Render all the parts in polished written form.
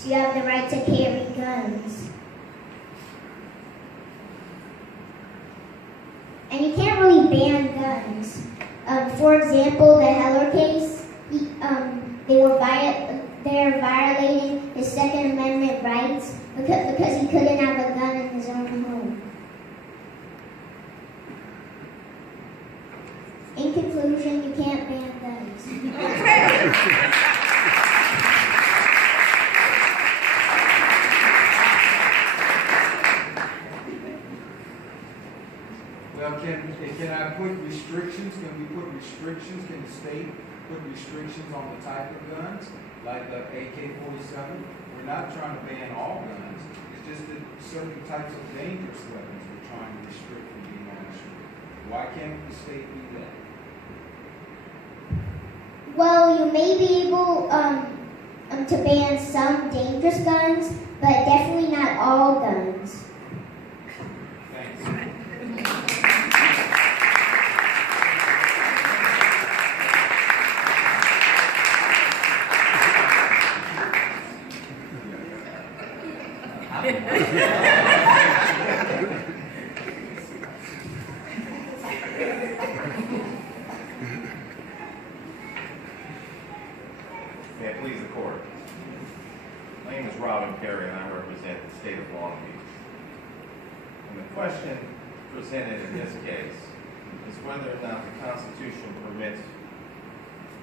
So you have the right to carry guns. And you can't really ban guns. For example, the Heller case, they're violating his Second Amendment rights because he couldn't have a gun in his own home. In conclusion, you can't ban guns. Well, can I put restrictions? Can we put restrictions? Can the state put restrictions on the type of guns, like the AK-47? We're not trying to ban all guns. It's just that certain types of dangerous weapons we're trying to restrict from being on the street. Why can't the state do that? Well, you may be able to ban some dangerous guns, but definitely not all guns. Thanks. May it please the court. My name is Robin Perry and I represent the state of Long Beach. And the question presented in this case is whether or not the Constitution permits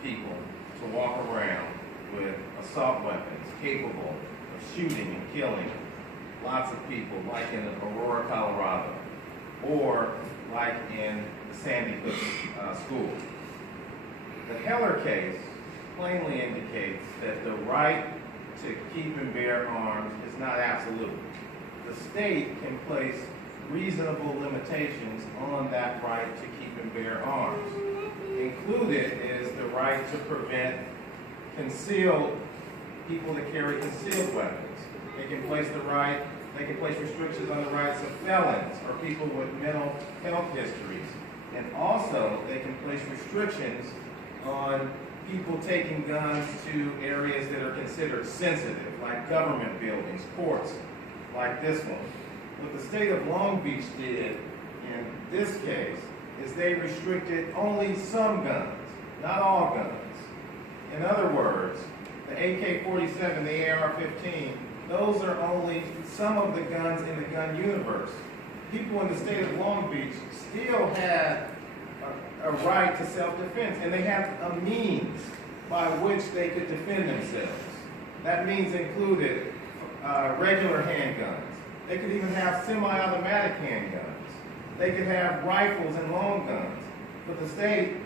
people to walk around with assault weapons capable of shooting and killing lots of people, like in Aurora, Colorado, or like in the Sandy Hook school. The Heller case plainly indicates that the right to keep and bear arms is not absolute. The state can place reasonable limitations on that right to keep and bear arms. Included is the right to prevent people that carry concealed weapons. They can place restrictions on the rights of felons or people with mental health histories. And also, they can place restrictions on people taking guns to areas that are considered sensitive, like government buildings, courts, like this one. What the state of Long Beach did in this case is they restricted only some guns, not all guns. In other words, the AK-47, the AR-15, those are only some of the guns in the gun universe. People in the state of Long Beach still have a right to self-defense, and they have a means by which they could defend themselves. That means included regular handguns. They could even have semi-automatic handguns. They could have rifles and long guns. But the state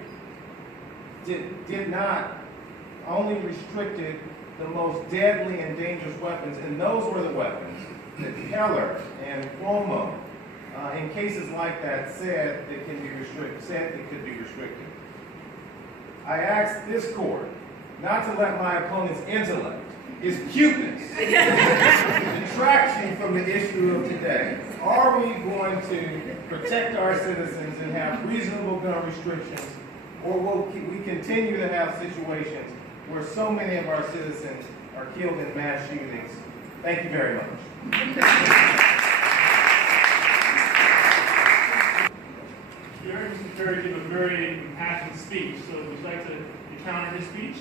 did not, only restricted the most deadly and dangerous weapons, and those were the weapons that Heller and Cuomo, in cases like that, said it could be restricted. I asked this court not to let my opponent's intellect, his cuteness, detract me from the issue of today. Are we going to protect our citizens and have reasonable gun restrictions, or will we continue to have situations where so many of our citizens are killed in mass shootings? Thank you very much. Mr. Perry gave a very impassioned speech, so would you like to counter his speech?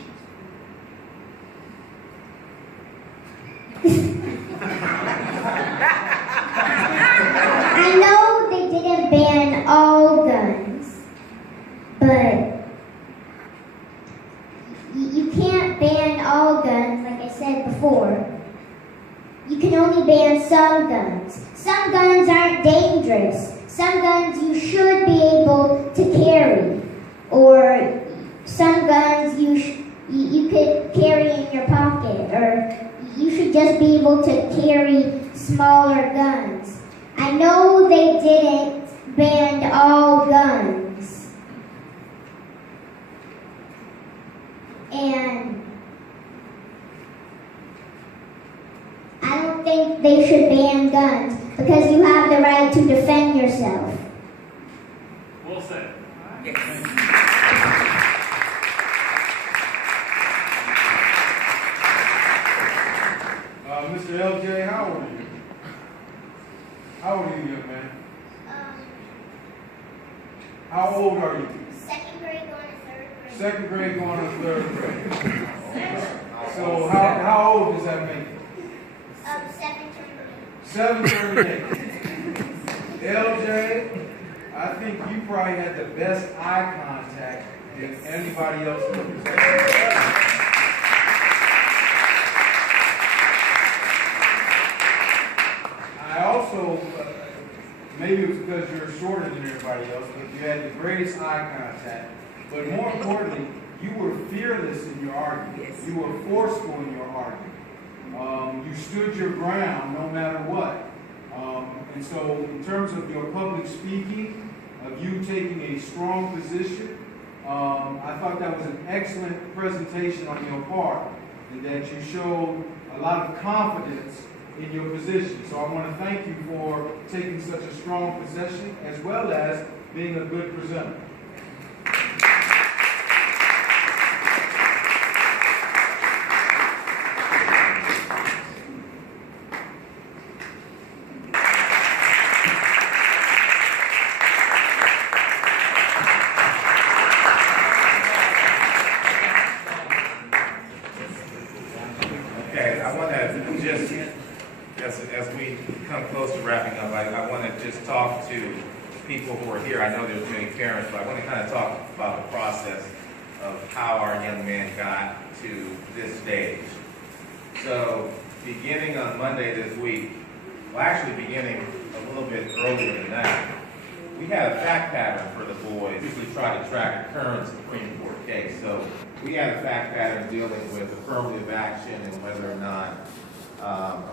I know they didn't ban all guns, but you can't ban all guns, like I said before. You can only ban some guns. Some guns aren't dangerous. Some guns you should be able to carry, or some guns you could carry in your pocket, or you should just be able to carry smaller guns. I know they didn't ban all guns, and I don't think they should ban guns because you have the right to defend yourself. Well said. Mr. LJ, how old are you? How old are you, young man? How old are you? Second grade going to third grade. Second grade going to third grade. So how old does that make you? 7:38. 7:38. LJ, I think you probably had the best eye contact than anybody else in this room. I also, maybe it was because you're shorter than everybody else, but you had the greatest eye contact. But more importantly, you were fearless in your argument. You were forceful in your argument. You stood your ground no matter what. And so in terms of your public speaking, of you taking a strong position, I thought that was an excellent presentation on your part, and that you showed a lot of confidence in your position. So I want to thank you for taking such a strong position, as well as being a good presenter. Okay, I want to just, as we come close to wrapping up, I want to just talk to people who are here. I know there's many parents, but I want to kind of talk about the process of how our young man got to this stage. So, beginning on Monday this week, well, actually beginning a little bit earlier than that, we had a fact pattern for the boys. We usually try to track a current Supreme Court case. So we had a fact pattern dealing with affirmative action and whether or not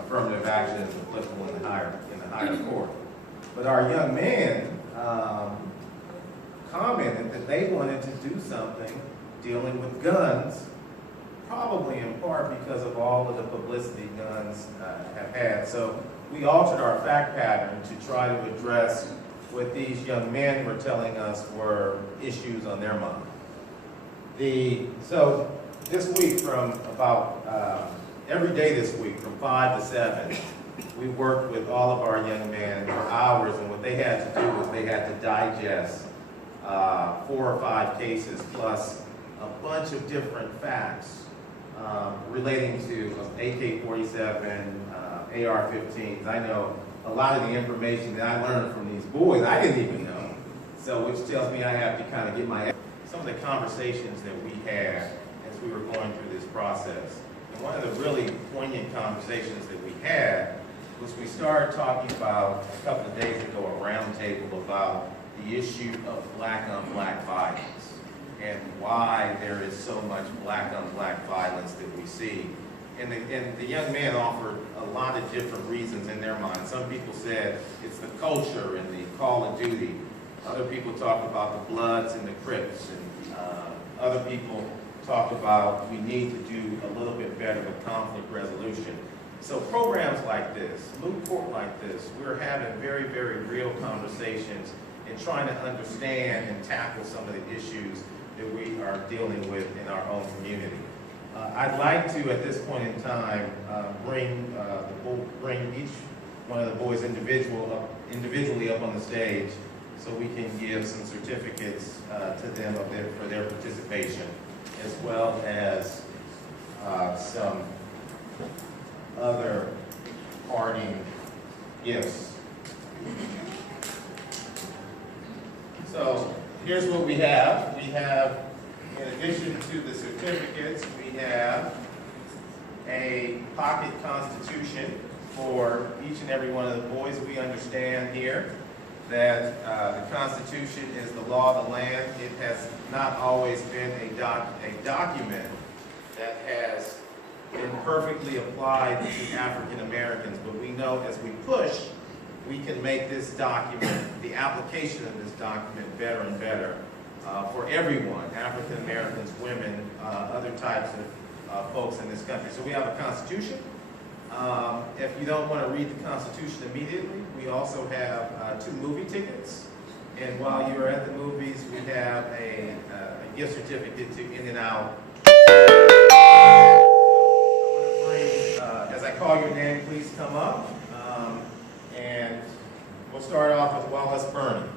affirmative action is applicable in the higher court. But our young man commented that they wanted to do something dealing with guns, probably in part because of all of the publicity guns have had. So we altered our fact pattern to try to address what these young men were telling us were issues on their mind. So this week, from about every day this week, from 5 to 7, we worked with all of our young men for hours, and what they had to do was they had to digest 4 or 5 cases plus a bunch of different facts relating to AK-47, AR-15s. I know a lot of the information that I learned from these boys, I didn't even know. So, which tells me I have to kind of get some of the conversations that we had as we were going through this process. And one of the really poignant conversations that we had was we started talking about, a couple of days ago, a roundtable about the issue of black-on-black violence and why there is so much black-on-black violence that we see. And the young man offered a lot of different reasons in their mind. Some people said it's the culture and the Call of Duty. Other people talked about the Bloods and the Crips. And other people talked about we need to do a little bit better with conflict resolution. So programs like this, moot court like this, we're having very, very real conversations and trying to understand and tackle some of the issues that we are dealing with in our own community. I'd like to, at this point in time, bring each one of the boys individually up on the stage so we can give some certificates to them for their participation, as well as some other parting gifts. So here's what we have. We have, in addition to the certificates, we have a pocket constitution for each and every one of the boys. We understand here that the Constitution is the law of the land. It has not always been a document that has been perfectly applied to African Americans, but we know as we push, we can make this document, the application of this document, better and better for everyone, African Americans, women, other types of folks in this country. So we have a Constitution. If you don't want to read the Constitution immediately, we also have 2 movie tickets. And while you're at the movies, we have a gift certificate to In-N-Out. I want to bring, as I call your name, please come up. And we'll start off with Wallace Burnham.